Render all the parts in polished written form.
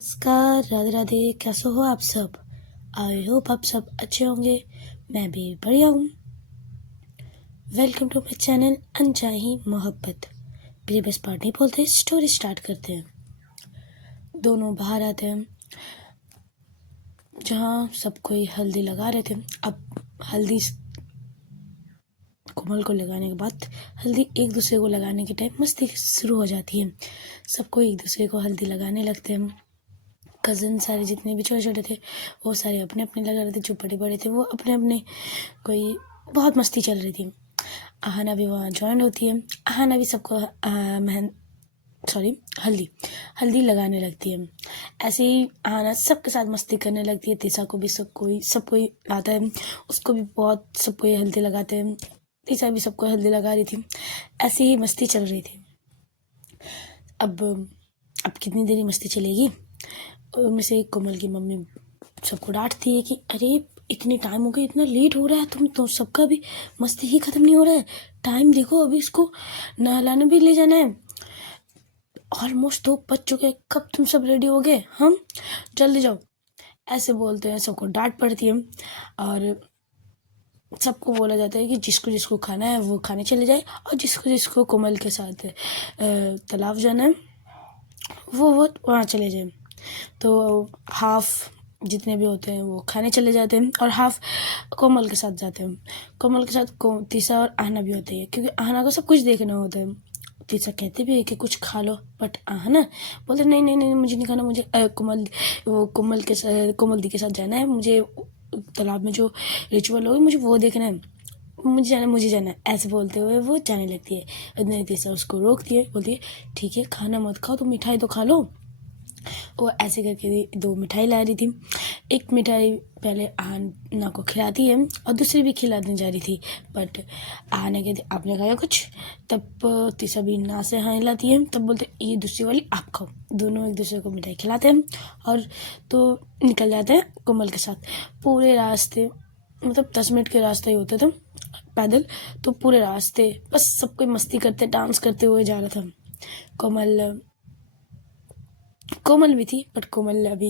नमस्कार, राधे राधे। कैसे हो आप सब? आई होप आप सब अच्छे होंगे। मैं भी बढ़िया हूँ। वेलकम टू माई चैनल अनचाही मोहब्बत। प्रिय बस पार्ट नहीं बोलते, स्टोरी स्टार्ट करते हैं। दोनों बाहर आते हैं जहाँ सब कोई हल्दी लगा रहे थे। अब हल्दी कोमल को लगाने के बाद हल्दी एक दूसरे को लगाने के टाइम मस्ती शुरू हो जाती है। सब कोई एक दूसरे को हल्दी लगाने लगते हैं। कज़न सारे जितने भी छोटे छोटे थे वो सारे अपने अपने लगा रहे थे, जो बड़े बड़े थे वो अपने अपने। कोई बहुत मस्ती चल रही थी। आहाना भी वहाँ ज्वाइन होती है। आहाना भी सबको हल्दी लगाने लगती है। ऐसे ही आहाना सबके साथ मस्ती करने लगती है। तीसा को भी सब कोई आता है, उसको भी बहुत सब कोई हल्दी लगाते हैं। तीसा भी सबको हल्दी लगा रही थी। ऐसे ही मस्ती चल रही थी। अब कितनी देरी मस्ती चलेगी? उनमें से कोमल की मम्मी सबको डांटती है कि अरे इतने टाइम हो गए, इतना लेट हो रहा है, तुम तो सबका भी मस्ती ही खत्म नहीं हो रहा है। टाइम देखो, अभी इसको नहलाने भी ले जाना है। ऑलमोस्ट 2 बज चुके, कब तुम सब रेडी हो गए? हम जल्दी जाओ। ऐसे बोलते हैं, सबको डांट पड़ती है और सबको बोला जाता है कि जिसको जिसको खाना है वो खाने चले जाए, और जिसको जिसको कोमल के साथ तालाब जाना है वो वहाँ चले जाए। तो हाफ जितने भी होते हैं वो खाने चले जाते हैं और हाफ कोमल के साथ जाते हैं। कोमल के साथ तीसा और आहना भी होते हैं, क्योंकि आहना को सब कुछ देखना होता है। तीसा कहते भी है कि कुछ खा लो, बट आहना बोलते नहीं नहीं नहीं, मुझे नहीं खाना। मुझे कोमल दी के साथ जाना है। मुझे तालाब में जो रिचुअल होगी मुझे वो देखना है। मुझे जाना है। ऐसे बोलते हुए वो जाने लगती है। इतने तीसा उसको रोकती है, बोलती है ठीक है, खाना मत खाओ, तुम मिठाई तो खा लो। वो ऐसे करके 2 मिठाई ला रही थी। एक मिठाई पहले आहना को खिलाती है और दूसरी भी खिलाने जा रही थी, बट आहना कहती आपने खाया कुछ? तब तीसरा भी ना से हाँ हिलाती है। तब बोलते ये दूसरी वाली आप खाओ। दोनों एक दूसरे को मिठाई खिलाते हैं और तो निकल जाते हैं कोमल के साथ। पूरे रास्ते, मतलब 10 मिनट के रास्ते ही होते थे पैदल, तो पूरे रास्ते बस सब कोई मस्ती करते डांस करते हुए जा रहा था। कोमल भी थी, बट कोमल अभी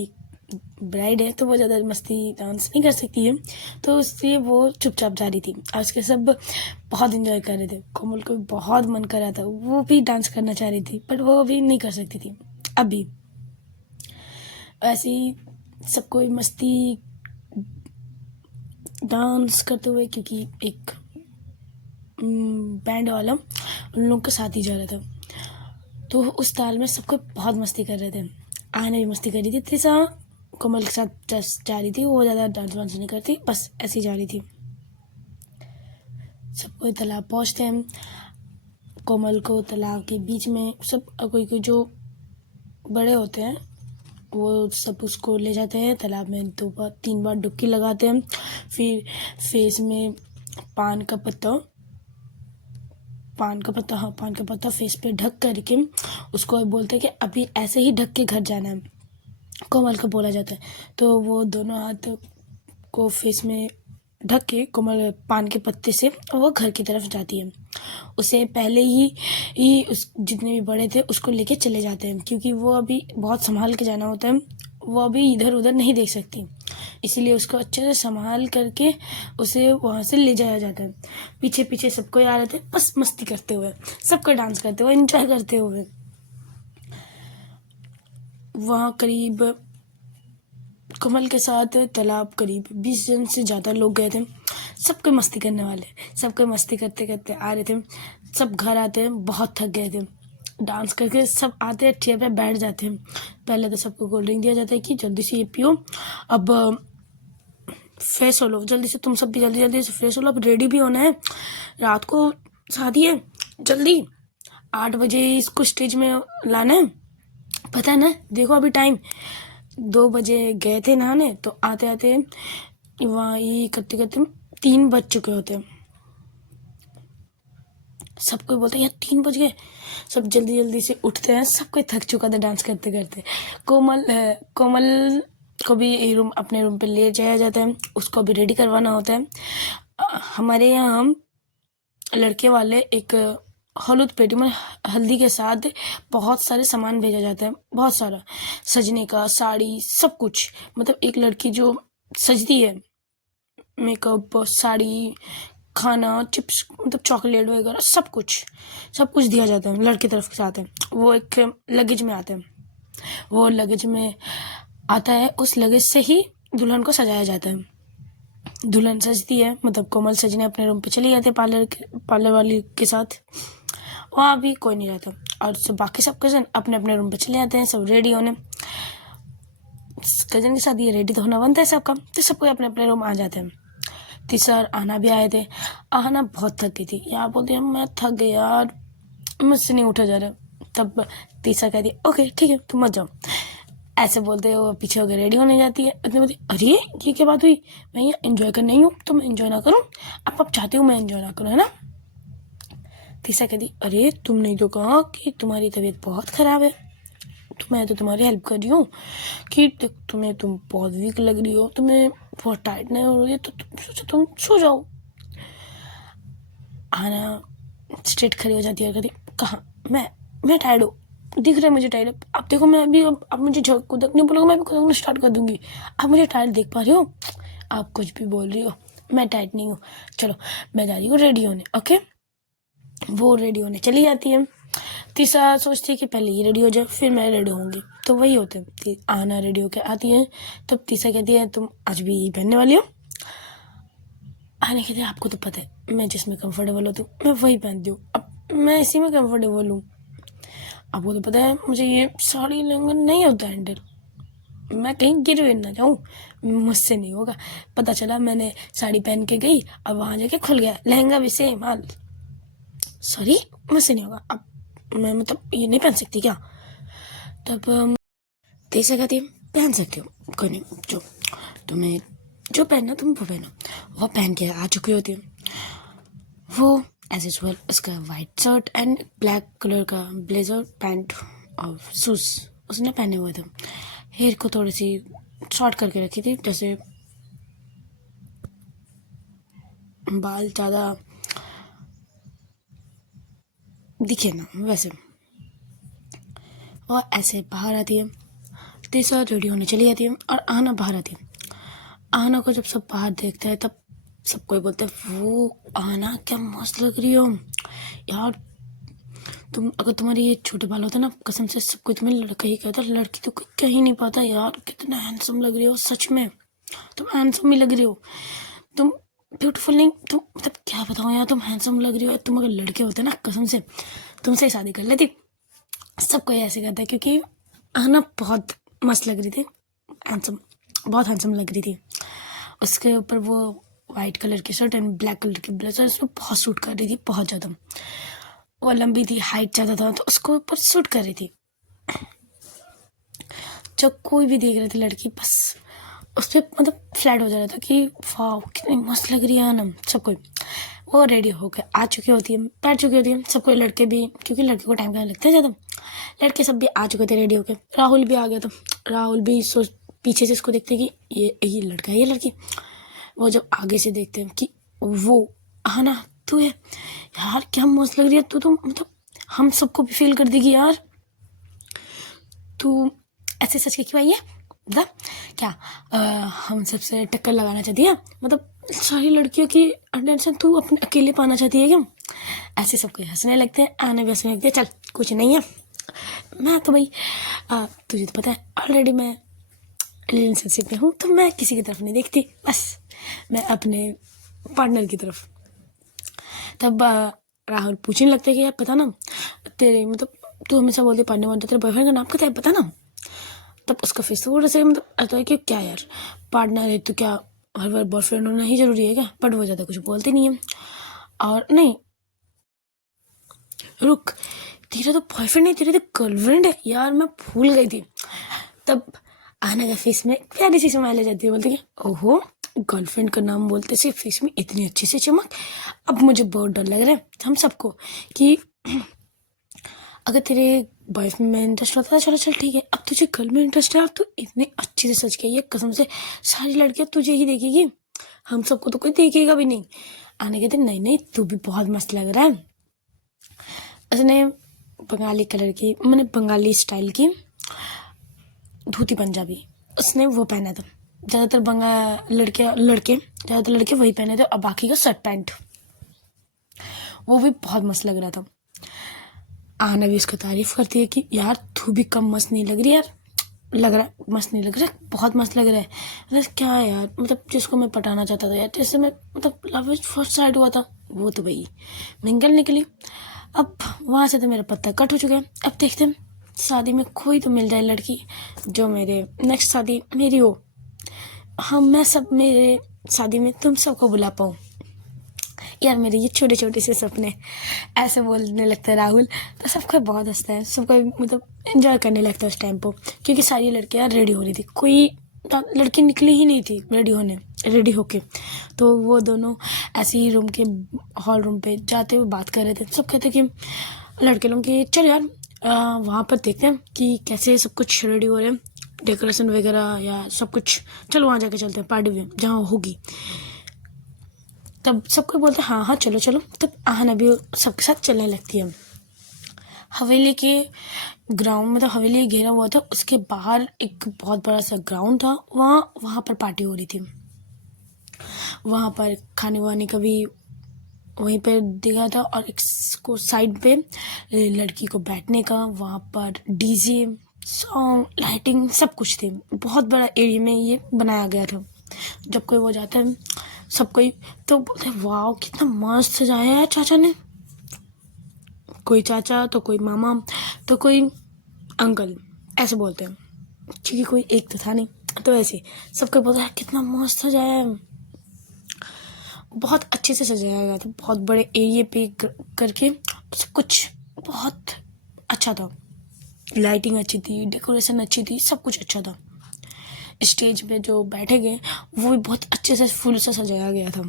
ब्राइड है तो वो ज़्यादा मस्ती डांस नहीं कर सकती है, तो इसलिए वो चुपचाप जा रही थी। और उसके सब बहुत इंजॉय कर रहे थे। कोमल को बहुत मन कर रहा था, वो भी डांस करना चाह रही थी, बट वो अभी नहीं कर सकती थी अभी। ऐसे ही सब कोई मस्ती डांस करते हुए, क्योंकि एक बैंड वाला उन लोग के साथ ही जा रहा था, तो उस ताल में सबको बहुत मस्ती कर रहे थे। आहना भी मस्ती कर रही थी। तीसा कोमल के साथ जा रही थी, वो ज़्यादा डांस वांस नहीं करती, बस ऐसे ही जा रही थी। सबको तालाब पहुँचते हैं। कोमल को तालाब के बीच में सब कोई जो बड़े होते हैं वो सब उसको ले जाते हैं तालाब में। 2-3 बार डुबकी लगाते हैं। फिर फेस में पान का पत्ता फेस पे ढक करके उसको बोलते हैं कि अभी ऐसे ही ढक के घर जाना है। कोमल को बोला जाता है, तो वो दोनों हाथ को फेस में ढक के कोमल पान के पत्ते से वो घर की तरफ जाती है। उसे पहले ही उस जितने भी बड़े थे उसको लेके चले जाते हैं, क्योंकि वो अभी बहुत संभाल के जाना होता है। वो अभी इधर उधर नहीं देख सकती, इसीलिए उसको अच्छे से संभाल करके उसे वहाँ से ले जाया जाता है। पीछे पीछे सबको आ रहे थे, बस मस्ती करते हुए, सबको डांस करते हुए, एंजॉय करते हुए। वहाँ करीब कमल के साथ तालाब करीब 20 जन से ज़्यादा लोग गए थे। सबको मस्ती करने वाले, सबको मस्ती करते करते आ रहे थे। सब घर आते हैं, बहुत थक गए थे डांस करके। सब आते हैं, चेयर पे बैठ जाते हैं। पहले तो सबको कोल्ड ड्रिंक दिया जाता है कि जल्दी से ये पियो, अब फ्रेश हो लो जल्दी से, तुम सब भी जल्दी जल्दी से फ्रेश हो लो, अब रेडी भी होना है, रात को शादी है, जल्दी 8 बजे इसको स्टेज में लाना है। पता है ना, देखो अभी टाइम 2 बजे गए थे नहाने, तो आते आते वहाँ ये करते करते 3 बज चुके होते। सब कोई बोलते हैं यार 3 बज गए। सब जल्दी जल्दी से उठते हैं, सब कोई थक चुका था डांस करते करते। कोमल को भी अपने रूम पे ले जाया जाता है, उसको भी रेडी करवाना होता है। हमारे यहाँ हम लड़के वाले एक हलूद पेटी में हल्दी के साथ बहुत सारे सामान भेजा जाता है, बहुत सारा सजने का, साड़ी, सब कुछ। मतलब एक लड़की जो सजती है, मेकअप, साड़ी, खाना, चिप्स, मतलब चॉकलेट वगैरह सब कुछ दिया जाता है लड़की तरफ के साथ है। वो एक लगेज में आता है, वो लगेज में आता है, उस लगेज से ही दुल्हन को सजाया जाता है। दुल्हन सजती है, मतलब कोमल सजने अपने रूम पे चली जाती है पार्लर वाली के साथ। वहाँ भी कोई नहीं रहता और सब बाकी सब कज़न अपने अपने रूम पे चले जाते हैं, सब रेडी होने। कज़न के साथ ये रेडी तो होना बनता है सबका, तो सबको अपने अपने रूम आ जाते हैं। तीसरा आना भी आए थे। आना बहुत थक गई थी यार, बोलती है मैं थक गई यार, मुझसे नहीं उठा जा रहा। तब तीसरा कहती है ओके ठीक है तुम मत जाओ। ऐसे बोलते हो पीछे होकर रेडी होने जाती है। इतने बोलती अरे ये क्या बात हुई, मैं ये एंजॉय करने नहीं हूँ तो मैं एंजॉय ना करूँ, आप चाहते हो मैं एंजॉय ना करूँ, है ना। तीसरा कहती अरे तुम नहीं तो कहा कि तुम्हारी तबीयत बहुत ख़राब है, तो मैं तो तुम्हारी हेल्प कर रही हूँ कि तुम बहुत वीक लग रही हो, तुम्हें बहुत टाइट नहीं हो रही है, तो तुम सो जाओ। आना स्ट्रेट खड़ी हो जाती है और कहती कहाँ मैं टायर्ड हूँ, दिख रहा है मुझे टायर्ड। अब देखो मैं अभी अब मुझे खुदकने बोलोगे मैं भी खुदकना स्टार्ट कर दूंगी। आप मुझे टायर्ड देख पा रही हो, आप कुछ भी बोल रही हो, मैं टायर्ड नहीं हूँ। चलो मैं जा रही हूँ रेडी होने। ओके, वो रेडी होने चली जाती है। तीसरा सोचती है कि पहले ये रेडी हो जाए फिर मैं रेडी होंगी, तो वही होते हैं। आना रेडी होकर आती है, तब तीसरा कहती है तुम आज भी यही पहनने वाली हो। आने कहती है आपको तो पता है मैं जिसमें कंफर्टेबल होती हूँ मैं वही पहनती हूँ, अब मैं इसी में कंफर्टेबल हूँ। आपको तो पता है मुझे ये साड़ी लहंगा नहीं होता हैंडल, मैं कहीं गिर ना जाऊँ, मुझसे नहीं होगा। पता चला मैंने साड़ी पहन के गई, अब वहाँ जाके खुल गया लहंगा भी सेम हाल, सॉरी मुझसे नहीं होगा, अब मैं मतलब ये नहीं पहन सकती क्या। तब तीसरा कहती है पहन सकती हो, कोई नहीं, जो तुम्हें जो पहनना तुम वो पहनो। वो पहन के आ चुकी होती है। वो एज यूजुअल उसका white shirt and black colour का ब्लेजर पैंट और शूज उसने पहने हुए थे। हेयर को थोड़ी सी शॉर्ट करके रखी थी, जैसे बाल ज़्यादा दिखे ना वैसे। और ऐसे बाहर आती है, तीसरा रेडी होने चली जाती है और आना बाहर आती है। आना को जब सब बाहर देखते हैं तब सब कोई बोलते हैं वो आना क्या मस्त लग रही हो यार, तुम अगर तुम्हारे ये छोटे बाल होते ना कसम से सब कोई तुम्हें लड़का ही कहता, लड़की तो कोई कह ही नहीं पाता यार, कितना हैंडसम लग रही हो, सच में तुम हैंडसम ही लग रही हो, तुम ब्यूटीफुल नहीं, तुम मतलब क्या बताओ यार, तुम हैंडसम लग रही हो। तुम अगर लड़के होते ना कसम से तुमसे शादी कर लेती। सब कोई ऐसे कहता है क्योंकि आना बहुत मस्त लग रही थी, हैंडसम, बहुत हैंडसम लग रही थी। उसके ऊपर वो वाइट कलर की शर्ट एंड ब्लैक कलर की ब्लेजर उसमें बहुत सूट कर रही थी, बहुत ज़्यादा। वो लंबी थी, हाइट ज़्यादा था तो उसको ऊपर सूट कर रही थी। जब कोई भी देख रही थी लड़की बस उस पर मतलब फ्लैट हो जा रहा था कि वाह कितनी मस्त लग रही है ना। सब कोई वो रेडी होकर आ चुकी होती है, बैठ चुकी होती है। सब कोई लड़के भी, क्योंकि लड़के को टाइम कहाँ लगता है ज़्यादा, लड़के सब भी आ चुके थे रेडी होकर। राहुल भी आ गया था। राहुल भी सोच पीछे से इसको देखते कि ये लड़का है, ये लड़की। वो जब आगे से देखते हैं कि वो आना तू है यार, क्या मस्त लग रही है तू, तो मतलब हम सबको भी फील कर देगी यार, तू ऐसे सच के क्यों आई है, बता क्या हम सबसे टक्कर लगाना चाहती है, मतलब सारी लड़कियों की अटेंशन तू अपने अकेले पाना चाहती है क्या। ऐसे सबको हंसने लगते हैं, आने भी हंसने लगते हैं। चल कुछ नहीं है, मैं तो भाई तुझे तो पता है ऑलरेडी मैं रिलेशनशिप में हूँ, तो मैं किसी की तरफ नहीं देखती, बस मैं अपने पार्टनर की तरफ। तब राहुल पूछने लगते कि यार पता ना तेरे मतलब तू हमेशा बोलती पार्टनर बनता, तेरे बॉयफ्रेंड का नाम क्या है पता ना। तब उसका फेस थोड़ा सा मतलब आता है कि क्या यार पार्टनर है तो क्या हर बार बॉयफ्रेंड होना ही जरूरी है क्या, बट वो ज़्यादा कुछ बोलती नहीं है। और नहीं रुक, तेरा तो बॉयफ्रेंड है, तेरी तो गर्लफ्रेंड है यार, मैं भूल गई थी। तब आना का फेस में प्यारी सी स्माइल आ जाती है, बोलती है ओहो गर्लफ्रेंड का नाम बोलते से फेस में इतनी अच्छी सी चमक। अब मुझे बहुत डर लग रहा है हम सबको कि अगर तेरे बॉयफ्रेंड में इंटरेस्ट होता है चलो चल ठीक है, अब तुझे गर्ल में इंटरेस्ट है और तू इतने अच्छे से सच के ये कसम से सारी लड़कियां तुझे ही देखेगी, हम सबको तो कोई देखेगा भी नहीं। आने के दिन नहीं नहीं तू भी बहुत मस्त लग रहा है। उसने बंगाली कलर की, मैंने बंगाली स्टाइल की धोती पंजाबी उसने वो पहना था। ज़्यादातर ज़्यादातर लड़के वही पहने थे, और बाकी का शर्ट पैंट, वो भी बहुत मस्त लग रहा था। आना भी उसकी तारीफ करती है कि यार तू भी कम मस्त नहीं लग रही यार, लग रहा है मस्त नहीं लग रहा, बहुत मस्त लग रहा है। अरे क्या है यार, मतलब जिसको मैं पटाना चाहता था यार, जैसे मैं मतलब लव एट फर्स्ट साइड हुआ था, वो तो भाई मिंगल निकली। अब वहाँ से तो मेरा पत्ता कट हो चुका है। अब देखते हैं शादी में कोई तो मिल जाए लड़की जो मेरे नेक्स्ट शादी मेरी हो। हाँ, मैं सब मेरे शादी में तुम सबको बुला पाऊँ यार। मेरे ये छोटे छोटे से सपने, ऐसे बोलने लगता है राहुल तो सबको बहुत हंसता है, सबको मतलब एंजॉय करने लगता है उस टाइम पर, क्योंकि सारी लड़कियां रेडी हो रही थी, कोई लड़की निकली ही नहीं थी रेडी होके। तो वो दोनों ऐसे ही हॉल रूम पे जाते हुए बात कर रहे थे। सब कहते कि लड़के लोग कि चल यार वहाँ पर देखते हैं कि कैसे सब कुछ रेडी हो रहे हैं, डेकोरेशन वगैरह या सब कुछ, चलो वहाँ जाके चलते हैं पार्टी में जहाँ होगी। तब सबको बोलते हाँ हाँ चलो चलो। तब आहना भी सबके साथ चलने लगती है। हवेली के ग्राउंड में, तो हवेली घेरा हुआ था, उसके बाहर एक बहुत बड़ा सा ग्राउंड था, वहाँ पर पार्टी हो रही थी। वहाँ पर खाने वाने का भी वहीं पर दिखा था, और एक को साइड पे लड़की को बैठने का, वहाँ पर डीजे सॉन्ग लाइटिंग सब कुछ थी। बहुत बड़ा एरिया में ये बनाया गया था। जब कोई वो जाता है सब कोई तो बोलते वाह कितना मस्त सजाया है चाचा ने। कोई चाचा तो कोई मामा तो कोई अंकल ऐसे बोलते हैं, क्योंकि कोई एक तो था नहीं, तो ऐसे सबको बोलता है कितना मस्त सजाया है। बहुत अच्छे से सजाया गया था, बहुत बड़े एरिया पे करके सब कुछ बहुत अच्छा था। लाइटिंग अच्छी थी, डेकोरेशन अच्छी थी, सब कुछ अच्छा था। स्टेज पे जो बैठे गए वो भी बहुत अच्छे से फूल से सजाया गया था।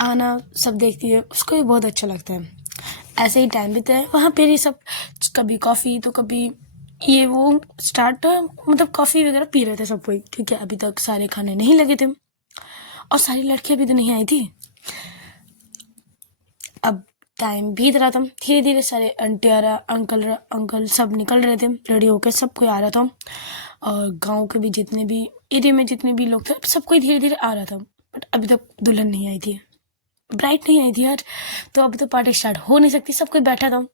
आना सब देखती है, उसको भी बहुत अच्छा लगता है। ऐसे ही टाइम बीता है वहाँ पे। ये सब कभी कॉफ़ी तो कभी ये वो स्टार्ट, मतलब कॉफ़ी वगैरह पी रहे थे सब कोई, क्योंकि अभी तक सारे खाने नहीं लगे थे और सारी लड़कियां भी तो नहीं आई थी। अब टाइम बीत रहा था, धीरे धीरे सारे आंटी अंकल सब निकल रहे थे रेडी होकर, सब कोई आ रहा था। और गांव के भी जितने भी एरिया में जितने भी लोग थे सब कोई धीरे धीरे आ रहा था। बट अभी तक दुल्हन नहीं आई थी, ब्राइड नहीं आई थी यार, तो अभी तो पार्टी स्टार्ट हो नहीं सकती। सब कोई बैठा था,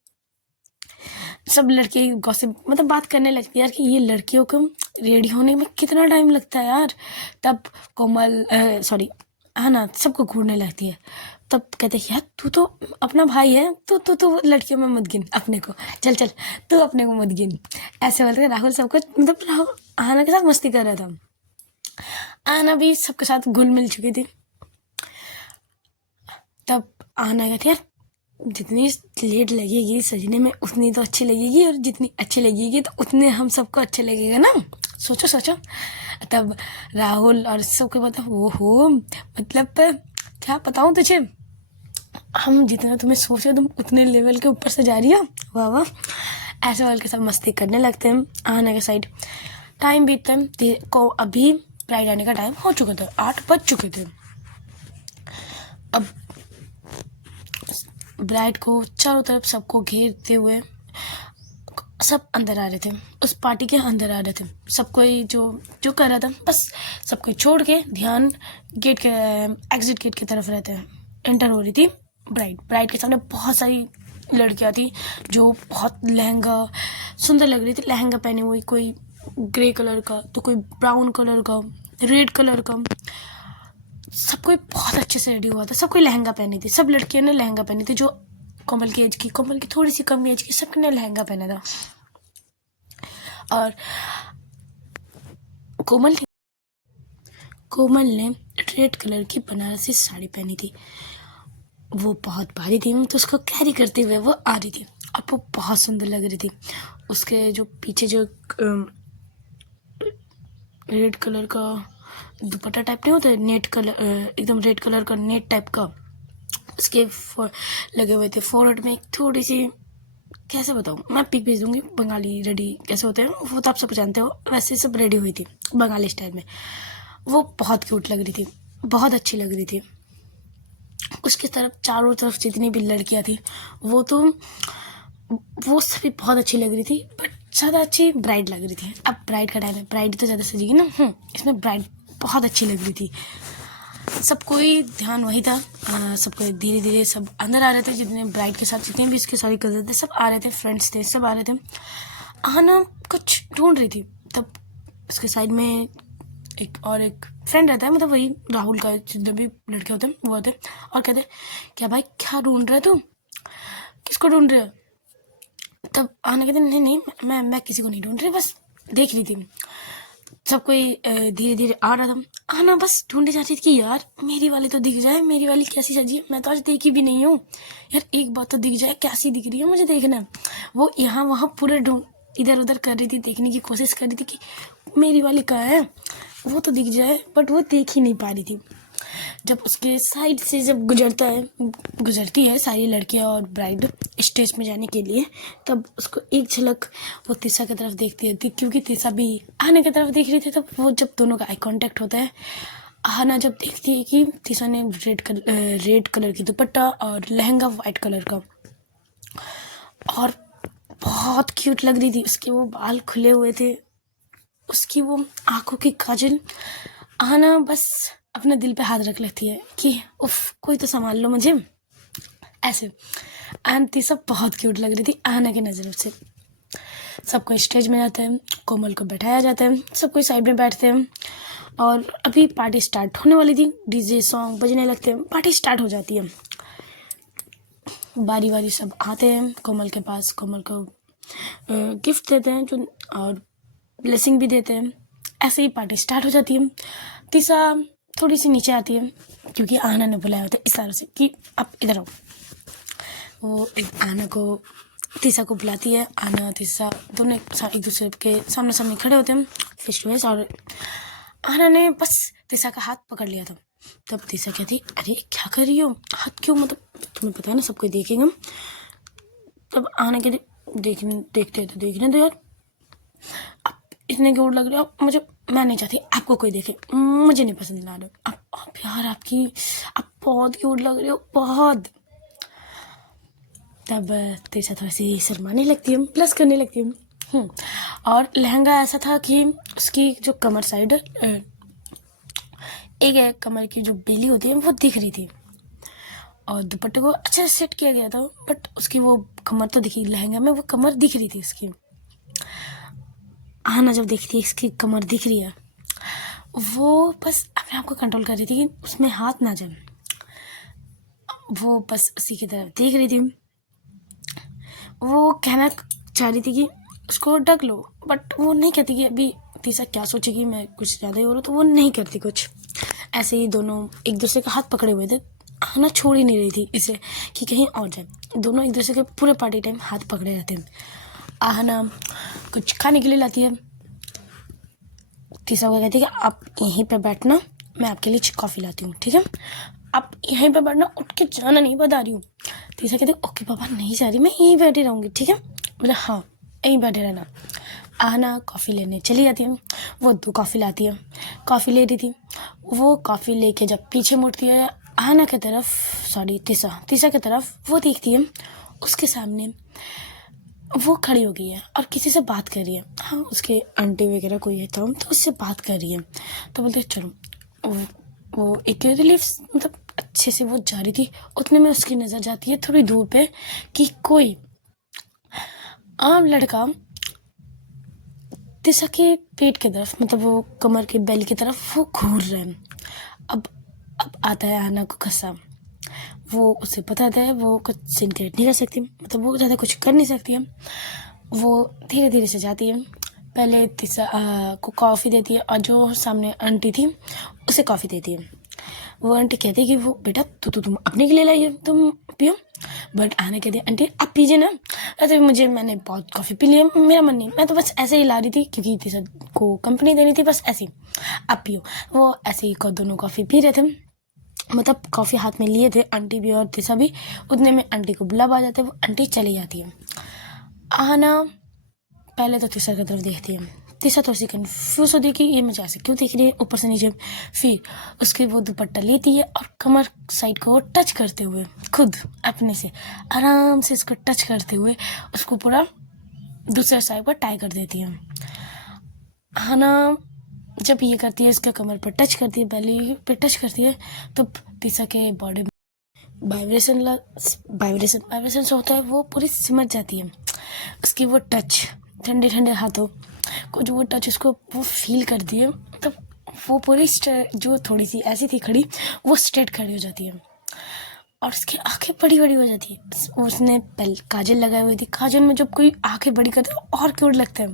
सब लड़के गॉसिप मतलब बात करने लगती है यार कि ये लड़कियों को रेडी होने में कितना टाइम लगता है यार। तब कोमल सॉरी है ना, सबको घूरने लगती है। तब कहते हैं यार तू तो अपना भाई है, तो लड़कियों में मत गिन अपने को, चल चल तू अपने को मत गिन, ऐसे बोलते राहुल सबको, मतलब राहुल आना के साथ मस्ती कर रहा था। आना भी सबके साथ घुल मिल चुकी थी। तब आना कहती यार जितनी लेट लगेगी सजने में उतनी तो अच्छी लगेगी, और जितनी अच्छी लगेगी तो उतने हम सबको अच्छे लगेगा ना, सोचो सोचो। तब राहुल और सबको पता वो हो, मतलब क्या बताऊँ तुझे, हम जितना तुम्हें सोचे तुम उतने लेवल के ऊपर से जा रही हो, वाह वाह। ऐसे वाल के सब मस्ती करने लगते हैं आने के साइड। टाइम बीतता है को, अभी ब्राइड आने का टाइम हो चुका था, 8 बज चुके थे। अब ब्राइड को चारों तरफ सबको घेरते हुए सब अंदर आ रहे थे, उस पार्टी के अंदर आ रहे थे। सब कोई जो कर रहा था बस सब कोई छोड़ के ध्यान गेट के एग्जिट गेट की तरफ रहते हैं। एंटर हो रही थी ब्राइड के सामने बहुत सारी लड़कियां थी जो बहुत लहंगा सुंदर लग रही थी। लहंगा पहने हुई, कोई ग्रे कलर का तो कोई ब्राउन कलर का, रेड कलर का, सब कोई बहुत अच्छे से रेडी हुआ था। सब कोई लहंगा पहनी थी, सब लड़कियों ने लहंगा पहनी थी। जो कोमल की थोड़ी सी कम एज की, सबने लहंगा पहना था। और कोमल ने रेड कलर की बनारसी साड़ी पहनी थी। वो बहुत भारी थी, तो उसको कैरी करते हुए वो आ रही थी और वो बहुत सुंदर लग रही थी। उसके जो पीछे जो रेड कलर का दुपट्टा टाइप नहीं होता, नेट कलर, एकदम रेड कलर का नेट टाइप का उसके लगे हुए थे। फोरहेड में एक थोड़ी सी, कैसे बताऊँ, मैं पिक भेज दूंगी। बंगाली रेडी कैसे होते हैं वो तो आप सब जानते हो, वैसे सब रेडी हुई थी बंगाली स्टाइल में। वो बहुत क्यूट लग रही थी, बहुत अच्छी लग रही थी। उसकी तरफ चारों तरफ जितनी भी लड़कियां थी वो सभी बहुत अच्छी लग रही थी, बट ज़्यादा अच्छी ब्राइड लग रही थी। अब ब्राइड का टाइम है, ब्राइड तो ज़्यादा सजेगी ना। इसमें ब्राइड बहुत अच्छी लग रही थी। सब कोई ध्यान वही था। सब कोई धीरे धीरे सब अंदर आ रहे थे, जितने ब्राइड के साथ जितने भी इसके सारे कजन थे सब आ रहे थे, फ्रेंड्स थे सब आ रहे थे। आना कुछ ढूंढ रही थी, तब उसके साइड में एक फ्रेंड रहता है, मतलब वही राहुल का, जितने भी लड़के होते हैं वो होते, और कहते क्या भाई क्या ढूंढ रहे तू, किसको ढूंढ रहे हो? तब आना कहते नहीं नहीं मैं किसी को नहीं ढूंढ रही, बस देख रही थी। सब कोई धीरे धीरे आ रहा था। आना बस ढूंढी जा रही थी कि यार मेरी वाली तो दिख जाए, मेरी वाली कैसी सजी है, मैं तो आज देखी भी नहीं हूँ यार, एक बात तो दिख जाए, कैसी दिख रही है मुझे देखना है। वो यहाँ वहाँ पूरे इधर उधर कर रही थी, देखने की कोशिश कर रही थी कि मेरी वाली कहाँ है, वो तो दिख जाए, बट वो देख ही नहीं पा रही थी। जब उसके साइड से जब गुजरती है सारी लड़कियां और ब्राइड स्टेज में जाने के लिए, तब उसको एक झलक वो तीसा की तरफ देखती है, क्योंकि तीसा भी आना की तरफ देख रही थी। तब वो जब दोनों का आई कांटेक्ट होता है, आना जब देखती है कि तीसा ने रेड कलर की दुपट्टा और लहंगा वाइट कलर का, और बहुत क्यूट लग रही थी। उसके वो बाल खुले हुए थे, उसकी वो आंखों की काजल। आना बस अपने दिल पे हाथ रख लेती है कि उफ कोई तो संभाल लो मुझे, ऐसे। आंटी सब बहुत क्यूट लग रही थी आना की नज़रों से। सबको स्टेज में जाते हैं, कोमल को बैठाया जाता है, सब कोई साइड में बैठते हैं, और अभी पार्टी स्टार्ट होने वाली थी। डीजे सॉन्ग बजने लगते हैं, पार्टी स्टार्ट हो जाती है। बारी बारी सब आते हैं कोमल के पास, कोमल को गिफ्ट देते हैं जो, और ब्लेसिंग भी देते हैं। ऐसे ही पार्टी स्टार्ट हो जाती है। तीसा थोड़ी सी नीचे आती है, क्योंकि आना ने बुलाया होता है इशारों से कि आप इधर आओ। वो आना को तीसा को बुलाती है। आना तीसा दोनों एक दूसरे के सामने सामने खड़े होते हैं फेस टू फेस, और आना ने बस तीसा का हाथ पकड़ लिया था। तब तीसा कहती अरे क्या कर रही हो, हाथ क्यों, मतलब तुम्हें पता है ना सबको देखेंगे। तब आना कहती देखते तो देखने दो यार, आप इतने क्यूट लग रहे हो, मैं नहीं चाहती आपको कोई देखे, मुझे नहीं पसंद ला रहे हो आप यार, आप बहुत क्यूट लग रहे हो बहुत। तब तेजा थोड़ी सी शर्माने लगती है, प्लस करने लगती है। और लहंगा ऐसा था कि उसकी जो कमर साइड एक है, कमर की जो बेली होती है वो दिख रही थी, और दुपट्टे को अच्छे से सेट किया गया था, बट उसकी वो कमर तो दिखी, लहंगा में वो कमर दिख रही थी उसकी। आना जब देखती है इसकी कमर दिख रही है, वो बस अपने आप को कंट्रोल कर रही थी कि उसमें हाथ ना जाए। वो बस उसी की तरफ देख रही थी। वो कहना चाह रही थी कि उसको ढक लो, बट वो नहीं कहती कि अभी तीसा क्या सोचेगी, मैं कुछ ज़्यादा ही हो रहा, तो वो नहीं करती कुछ। ऐसे ही दोनों एक दूसरे का हाथ पकड़े हुए थे। आना छोड़ ही नहीं रही थी इसे कि कहीं और जाए, दोनों एक दूसरे के पूरे पार्टी टाइम हाथ पकड़े रहते हैं। आहना कुछ खाने के लिए लाती है। तीसरा को कहती है कि आप यहीं पे बैठना, मैं आपके लिए कॉफ़ी लाती हूँ, ठीक है, आप यहीं पे बैठना, उठ के जाना नहीं, बता रही हूँ। तीसरा कहती है ओके पापा नहीं जा रही, मैं यहीं बैठी रहूँगी, ठीक है, बोले हाँ यहीं बैठे रहना। आहना कॉफ़ी लेने चली जाती है। वो 2 कॉफ़ी लाती है, कॉफ़ी ले रही थी। वो कॉफ़ी लेके जब पीछे मुड़ती है आहना की तरफ, तीसरा की तरफ, वो देखती है उसके सामने वो खड़ी हो गई है और किसी से बात कर रही है। हाँ उसके आंटी वगैरह कोई है तो उससे बात कर रही है। तो बोलते चलो, वो एक रिलीफ, मतलब अच्छे से वो जा रही थी, उतने में उसकी नज़र जाती है थोड़ी दूर पे कि कोई आम लड़का तीसा के पेट की तरफ, मतलब वो कमर के बेल की तरफ वो घूर रहे हैं। अब आता है आना को गुस्सा। वो उसे पता है वो कुछ सिंक्रेट नहीं कर सकती, मतलब वो ज़्यादा कुछ कर नहीं सकती है। वो धीरे धीरे से जाती है, पहले तीसा को कॉफ़ी देती है, और जो सामने आंटी थी उसे कॉफ़ी देती है। वो आंटी कहती है कि वो बेटा तुम अपने के लिए लाई है, तुम पियो। बट आना कहती है आंटी आप पीजिए ना। अरे मैंने बहुत कॉफ़ी पी ली है, मेरा मन नहीं, मैं तो बस ऐसे ही ला रही थी क्योंकि तीसा को कंपनी देनी थी, बस ऐसे ही, आप पियो। वो ऐसे ही दोनों कॉफ़ी पी रहे थे, मतलब कॉफ़ी हाथ में लिए थे आंटी भी और तीसा भी। उतने में आंटी को बुलावा आ जाता है, वो आंटी चली जाती है। आहना पहले तो तीसा की तरफ देखती है, तीसरा थोड़ी सी कन्फ्यूज होती है कि ये मुझे ऐसे क्यों देख रही है ऊपर से नीचे। फिर उसके वो दुपट्टा लेती है और कमर साइड को टच करते हुए खुद अपने से आराम से इसको टच करते हुए उसको पूरा दूसरे साइड पर टाई कर देती है। हाना जब ये करती है, इसके कमर पर टच करती है, बेली पे टच करती है, तो तीसा के बॉडी वाइब्रेशन होता है, वो पूरी सिमट जाती है। उसकी वो टच ठंडे ठंडे हाथों को जो वो टच उसको वो फील करती है, तब वो पूरी जो थोड़ी सी ऐसी थी खड़ी, वो स्ट्रेट खड़ी हो जाती है और उसकी आंखें बड़ी बड़ी हो जाती है। उसने पहले काजल लगाई हुई थी, काजल में जब कोई आंखें बड़ी करता है और क्यूट लगता है।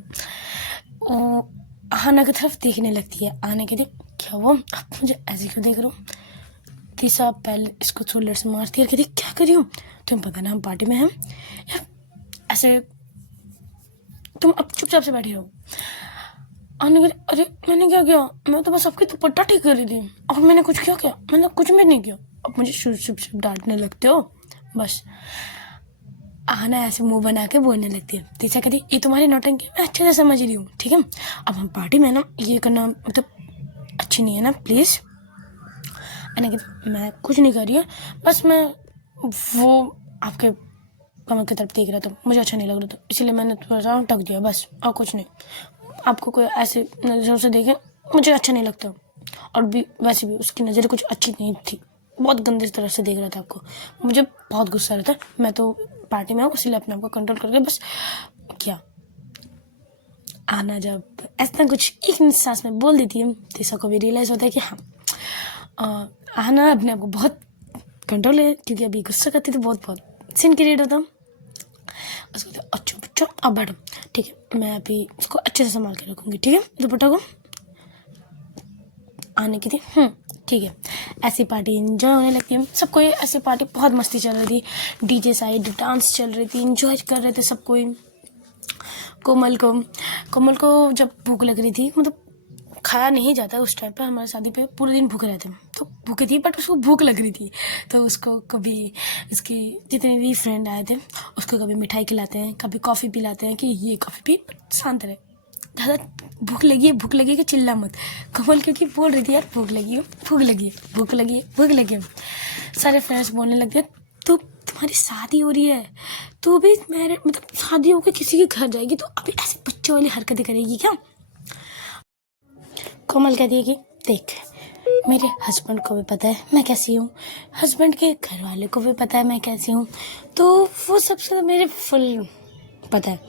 वो आना की तरफ देखने लगती है, आने के देख क्या वो आप मुझे ऐसे क्यों देख रहे हो। तीसरा पहले इसको शोल्डर से मारती है, कहती क्या कर रही हो, तुम्हें पता ना हम पार्टी में हैं यार, ऐसे तुम अब चुपचाप से बैठी रहो। आने के अरे मैंने क्या किया, मैं तो बस आपकी दुपट्टा ठीक कर रही थी और मैंने कुछ क्या किया, मैंने कुछ भी नहीं किया, अब मुझे शुभ डांटने लगते हो बस। आना ऐसे मुंह बना के बोलने लगती है। तीसरा कहती ये तुम्हारी नौटंकी मैं अच्छे से समझ रही हूँ, ठीक है, अब हम पार्टी में ना ये करना मतलब अच्छी नहीं है ना प्लीज़। मैंने कहा मैं कुछ नहीं कर रही है, बस मैं वो आपके कमर की तरफ देख रहा था, मुझे अच्छा नहीं लग रहा था, इसलिए मैंने थोड़ा सा टक दिया बस, और कुछ नहीं। आपको कोई ऐसे नज़रों से देखे मुझे अच्छा नहीं लगता, और भी वैसे भी उसकी नज़र कुछ अच्छी नहीं थी, बहुत गंदे तरह से देख रहा था आपको, मुझे बहुत गुस्सा आ रहा था। मैं तो पार्टी में हूँ इसलिए अपने आप को कंट्रोल करके बस किया। आना जब ऐसा कुछ एक सांस में बोल देती है, तीसरा को भी रियलाइज़ होता है कि हाँ आना अपने आप को बहुत कंट्रोल है, क्योंकि अभी गुस्सा करती तो बहुत सीन क्रिएट होता। उसको अच्छा बच्चा अब बैठो, ठीक है, मैं अभी इसको अच्छे से संभाल के रखूँगी, ठीक है, दुपट्टा को। आने की थी ठीक है। ऐसी पार्टी एंजॉय होने लगती है सबको, ये ऐसी पार्टी बहुत मस्ती चल रही थी, डीजे साइड डांस चल रही थी, एंजॉय कर रहे थे सब कोई। कोमल को जब भूख लग रही थी, मतलब खाया नहीं जाता उस टाइम पर, हमारे शादी पे पूरे दिन भूखे रहते हैं, तो भूखे थी बट उसको भूख लग रही थी, तो उसको कभी उसके जितने भी फ्रेंड आए थे उसको कभी मिठाई खिलाते हैं, कभी कॉफ़ी पिलाते हैं कि ये कॉफ़ी पी शांत रहे, ज़्यादा भूख लगी है कि चिल्ला मत। कमल क्योंकि बोल रही थी यार भूख लगी है। सारे फ्रेंड्स बोलने लगे तो तुम्हारी शादी हो रही है, तो भी मेरे मतलब शादी होकर किसी के घर जाएगी तो अभी ऐसे बच्चों वाली हरकतें करेगी क्या। कोमल कहती है कि देख मेरे हस्बैंड को भी पता है मैं कैसी हूँ, हस्बैंड के घर वाले को भी पता है मैं कैसी हूँ, तो वो सबसे मेरे फुल पता है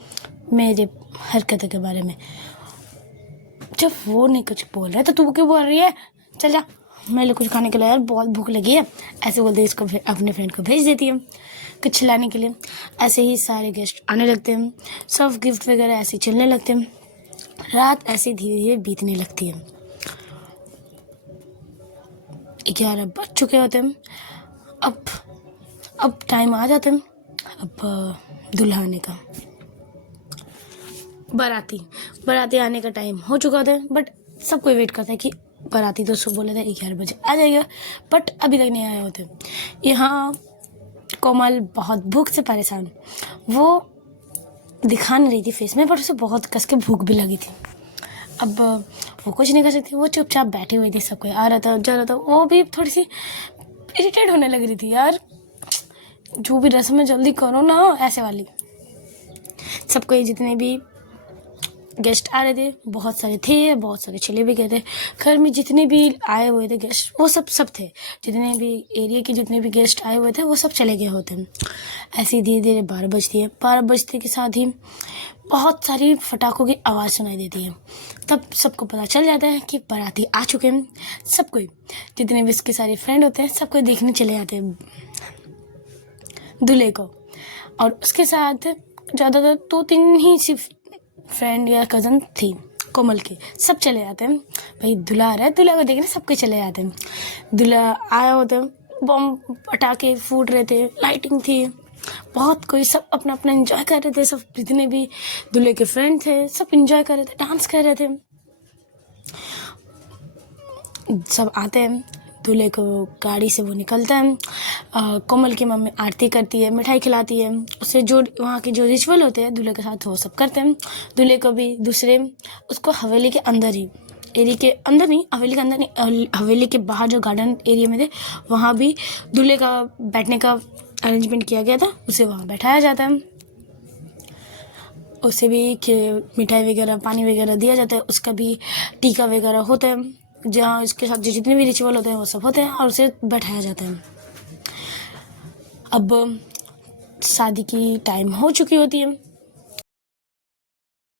मेरे हरकतों के बारे में। जब वो नहीं कुछ बोल रहा है तो तू क्यों बोल रही है, चल जा मेरे लिए कुछ खाने के लिए यार बहुत भूख लगी है, ऐसे बोलते इसको अपने फ्रेंड को भेज देती है कुछ खिलाने के लिए। ऐसे ही सारे गेस्ट आने लगते हैं, सब गिफ्ट वगैरह ऐसे चलने लगते हैं, रात ऐसे धीरे धीरे बीतने लगती है। 11 बज चुके होते हैं, अब टाइम आ जाता है अब दूल्हा आने का, बाराती आने का टाइम हो चुका था, बट सब कोई वेट करता है कि बाराती तो सुबह बोले थे 11 बजे आ जाएगा, बट अभी तक नहीं आए होते। यहाँ कोमल बहुत भूख से परेशान, वो दिखा नहीं रही थी फेस में, पर उसे बहुत कस के भूख भी लगी थी। अब वो कुछ नहीं कर सकती, वो चुपचाप बैठी हुई थी, सब कोई आ रहा था जा रहा था, वो भी थोड़ी सी इरिटेट होने लग रही थी, यार जो भी रस्म है जल्दी करो ना ऐसे वाली। सब कोई जितने भी गेस्ट आ रहे थे बहुत सारे चले भी गए थे, घर में जितने भी आए हुए थे गेस्ट वो सब थे, जितने भी एरिया के जितने भी गेस्ट आए हुए थे वो सब चले गए होते हैं। ऐसे धीरे धीरे 12 बजती है, 12 बजते के साथ ही बहुत सारी फटाकों की आवाज़ सुनाई देती है, तब सबको पता चल जाता है कि बाराती आ चुके हैं। सब कोई जितने भी इसके सारे फ्रेंड होते हैं सब कोई देखने चले जाते हैं दूल्हे को, और उसके साथ ज़्यादातर 2-3 ही सिर्फ फ्रेंड या कज़न थी कोमल की, सब चले जाते हैं। भाई दूल्हा आ रहा है, दूल्हा को देखने सबके चले जाते हैं। दूल्हा आया होता, बम पटाखे फूट रहे थे, लाइटिंग थी, बहुत कोई सब अपना अपना एंजॉय कर रहे थे, सब जितने भी दूल्हे के फ्रेंड थे सब एंजॉय कर रहे थे, डांस कर रहे थे। सब आते हैं, दूल्हे को गाड़ी से वो निकलता है। कोमल की मम्मी आरती करती है, मिठाई खिलाती है उसे, जो वहाँ के जो रिचुअल होते हैं दूल्हे के साथ वो सब करते हैं। दूल्हे को भी दूसरे उसको हवेली के अंदर ही, एरिया के अंदर नहीं, हवेली के अंदर नहीं, हवेली के बाहर जो गार्डन एरिया में थे वहाँ भी दूल्हे का बैठने का अरेंजमेंट किया गया था, उसे वहाँ बैठाया जाता है। उसे भी मिठाई वगैरह पानी वगैरह दिया जाता है, उसका भी टीका वगैरह होता है, जहाँ उसके साथ जो जितने भी रिचुअल होते हैं वो सब होते हैं और उसे बैठाया जाता है। अब शादी की टाइम हो चुकी होती है।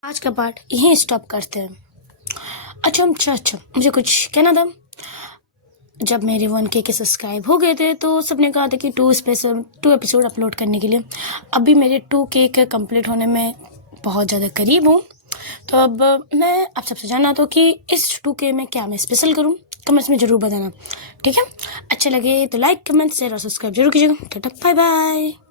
आज का पार्ट यहीं स्टॉप करते हैं। अच्छा मुझे कुछ कहना था। जब मेरे 1K के सब्सक्राइब हो गए थे तो सबने कहा था कि 2 एपिसोड अपलोड करने के लिए। अभी मेरे 2K के कंप्लीट होने में बहुत ज़्यादा करीब हूँ, तो अब मैं आप सबसे जानना था कि इस 2K में क्या मैं स्पेशल करूँ, कमेंट्स में ज़रूर बताना, ठीक है। अच्छा लगे तो लाइक, कमेंट, शेयर और सब्सक्राइब जरूर कीजिएगा। Tata, bye bye.